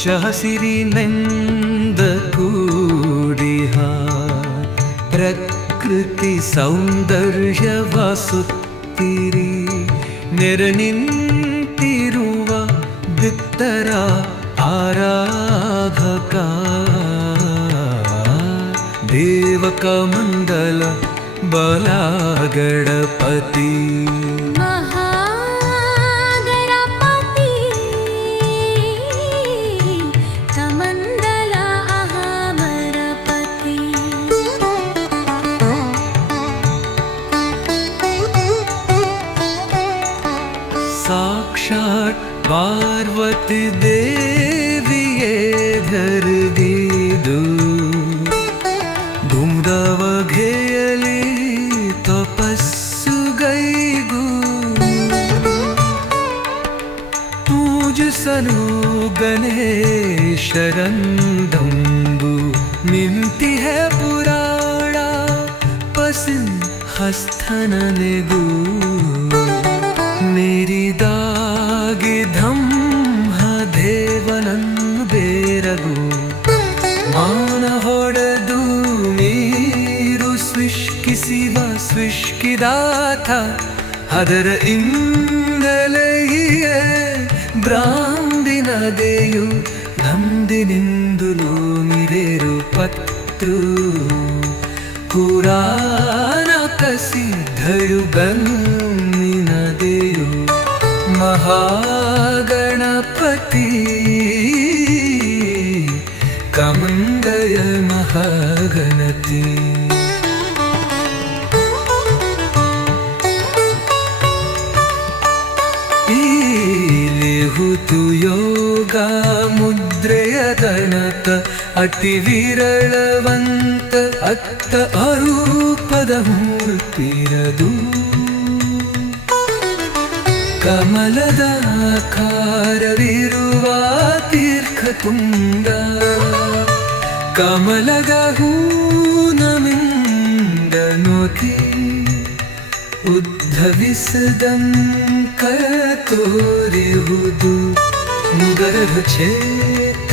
शिरि नन्दकूडिहा निरनिंति निरनिरुवा दित्तरा आराधका देवकमङ्गल बाला पत दे दिए घर के दू तपस्सु गइगु तूज सनु गनेशर नन्डु है पुराणा पसन हस्तन ಕಿಸಿವ ಸ್ವಿಷ್ಕಿದಾತ ಅದರ ಇಂದಲೆಯೇ ಬ್ರಾಂದಿನ ದೇಯು ನಂದಿನಿಂದು ನೋಮಿರೇರು ಪತ್ರು ಪುರಾಣ ಕಸಿದ್ಧಳು ಬಂದಿನ ದೇಯು ಮಹಾಗಣಪತಿ ಕಮಂಗಯ ಮಹಾಗಣತಿ ಕನಕ ಅತಿ ವಿರಳವಂತ ಅತ್ತ ಅರೂಪದ ಮೂರ್ತಿರದು ಕಮಲದ ಕಾರವಿರುವ ತೀರ್ಥ ತುಂಗ ಕಮಲದ ಹೂನಮಿಂದನೊತಿ ಉದ್ಧವಿಸದಂ ಕ ತೋರಿಹುದು ಮುಗರ ಚೇತ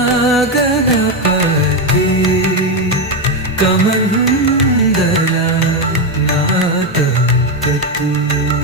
गी कम गला ना